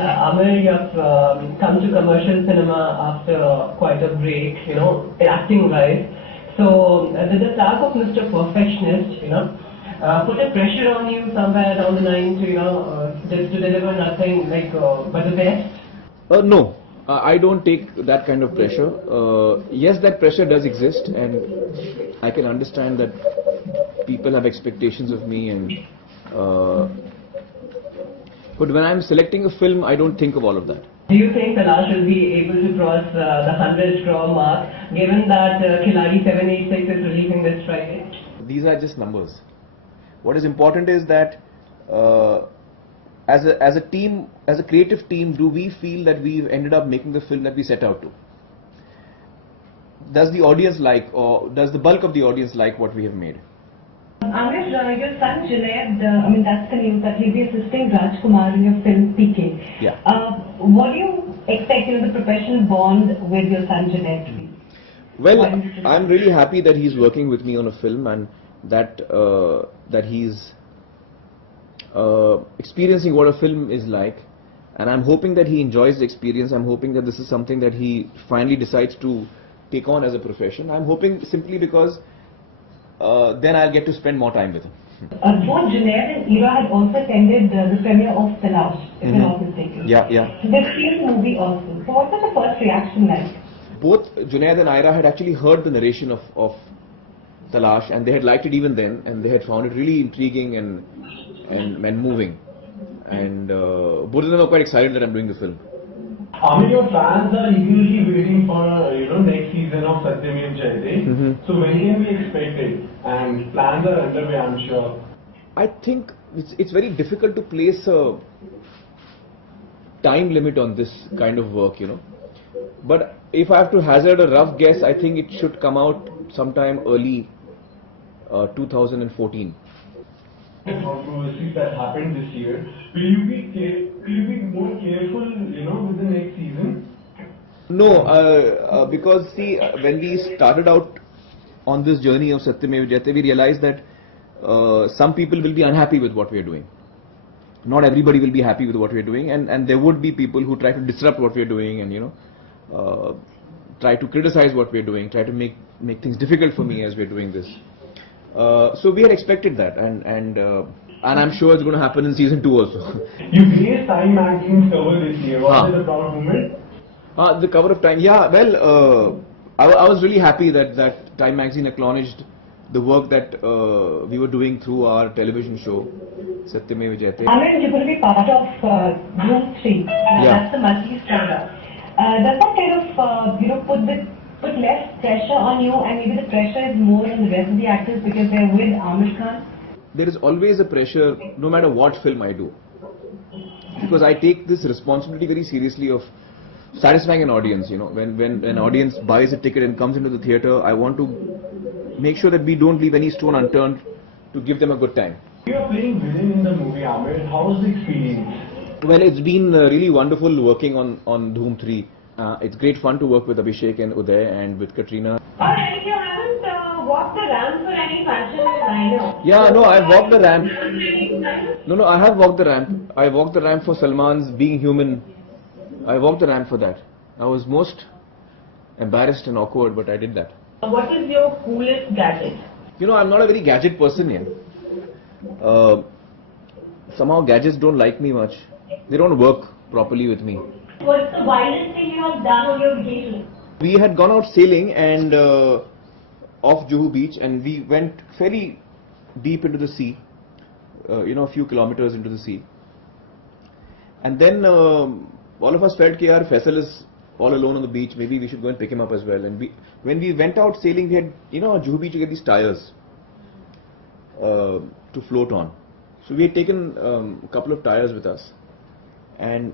Amir, you have come to commercial cinema after quite a break, acting-wise. So, did the tag of Mr. Perfectionist, put a pressure on you somewhere down the line to, just to deliver nothing like but the best? No, I don't take that kind of pressure. Yes, that pressure does exist, and I can understand that people have expectations of me, but when I'm selecting a film, I don't think of all of that. Do you think Talash will be able to cross the 100 crore mark, given that Khiladi 786 is releasing this Friday? These are just numbers. What is important is that as a team, as a creative team, do we feel that we've ended up making the film that we set out to? Does the audience like, or does the bulk of the audience like what we have made? Amir, your son Junaid, that's the news that he'll be assisting Rajkumar in your film PK. Yeah. What do you expect, the professional bond with your son Junaid to be? Well, I'm really happy that he's working with me on a film, and that he's experiencing what a film is like, and I'm hoping that he enjoys the experience. I'm hoping that this is something that he finally decides to take on as a profession. I'm hoping simply because then I'll get to spend more time with him. Both Junaid and Ira had also attended the premiere of Talash, if I'm not mistaken. Yeah. They've seen the movie also. So what was the first reaction like? Both Junaid and Ira had actually heard the narration of Talash, and they had liked it even then, and they had found it really intriguing and moving. And both of them are quite excited that I'm doing the film. Your fans are eagerly waiting for next season of Satyamev Jayate. So when can we expect it? And plans are underway, I'm sure. I think it's very difficult to place a time limit on this kind of work, But if I have to hazard a rough guess, I think it should come out sometime early 2014. Controversies that happened this year. Will you be more careful, with the next season? No, because see, when we started out on this journey of Satyamev Jayate, we realized that some people will be unhappy with what we are doing. Not everybody will be happy with what we are doing, and there would be people who try to disrupt what we are doing, and try to criticize what we are doing, try to make things difficult for me as we are doing this. So we had expected that, and I'm sure it's going to happen in season 2 also. You graced Time Magazine's cover this year. Was it a proud moment? The cover of Time, yeah. Well, I was really happy that Time Magazine acknowledged the work that we were doing through our television show, Satyamev Jayate. Amir, you're going to be part of Dhoom 3. That's the multi-starrer. Does that kind of put less pressure on you, and maybe the pressure is more on the rest of the actors because they're with Amir Khan? There is always a pressure, no matter what film I do, because I take this responsibility very seriously of satisfying an audience. When an audience buys a ticket and comes into the theatre, I want to make sure that we don't leave any stone unturned to give them a good time. You are playing villain in the movie, Amir. How was the experience? Well, it's been really wonderful working on Dhoom 3. It's great fun to work with Abhishek and Uday and with Katrina. Alright, if you haven't walked the ramp for any function designer. Yeah, no, I've walked the ramp. No, I have walked the ramp. I walked the ramp for Salman's Being Human. I walked the ramp for that. I was most embarrassed and awkward, but I did that. What is your coolest gadget? I'm not a very gadget person here. Somehow gadgets don't like me much. They don't work properly with me. What's the wildest thing you have done on your vacation? We had gone out sailing and off Juhu Beach, and we went fairly deep into the sea, a few kilometers into the sea. And then all of us felt that Faisal is all alone on the beach, maybe we should go and pick him up as well. And when we went out sailing, we had, Juhu Beach, you get these tires to float on. So we had taken a couple of tires with us. And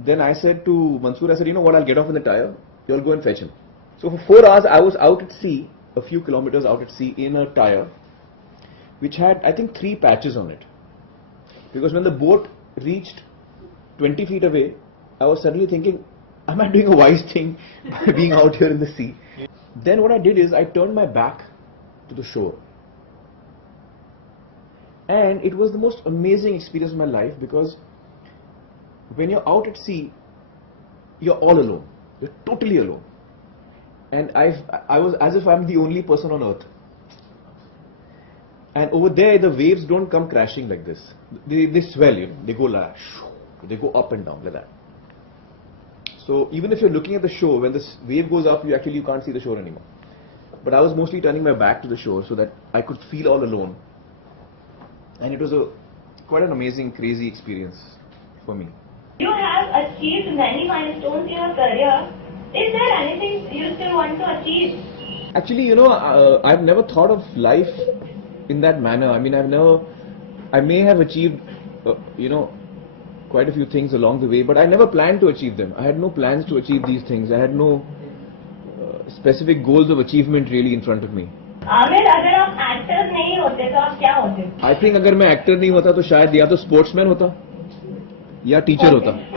then I said to Mansoor, I said, what, I'll get off in the tire, you'll go and fetch him. So for 4 hours I was out at sea, a few kilometers out at sea in a tire, which had, I think, 3 patches on it. Because when the boat reached 20 feet away, I was suddenly thinking, am I doing a wise thing by being out here in the sea? Then what I did is I turned my back to the shore. And it was the most amazing experience of my life, because when you're out at sea, you're all alone. You're totally alone. And I was as if I'm the only person on earth. And over there, the waves don't come crashing like this. They swell, you know. They go like, they go up and down like that. So even if you're looking at the shore, when this wave goes up, you can't see the shore anymore. But I was mostly turning my back to the shore so that I could feel all alone. And it was quite an amazing, crazy experience for me. You have achieved many milestones in your career. Is there anything you still want to achieve? Actually, you know, I've never thought of life in that manner. I mean, I may have achieved, you know, quite a few things along the way, but I never planned to achieve them. I had no plans to achieve these things. I had no specific goals of achievement really in front of me. Aamir, अगर आप actor नहीं होते तो आप क्या होते? I think अगर मैं एक्टर नहीं होता तो शायद या तो स्पोर्ट्समैन होता या टीचर होता.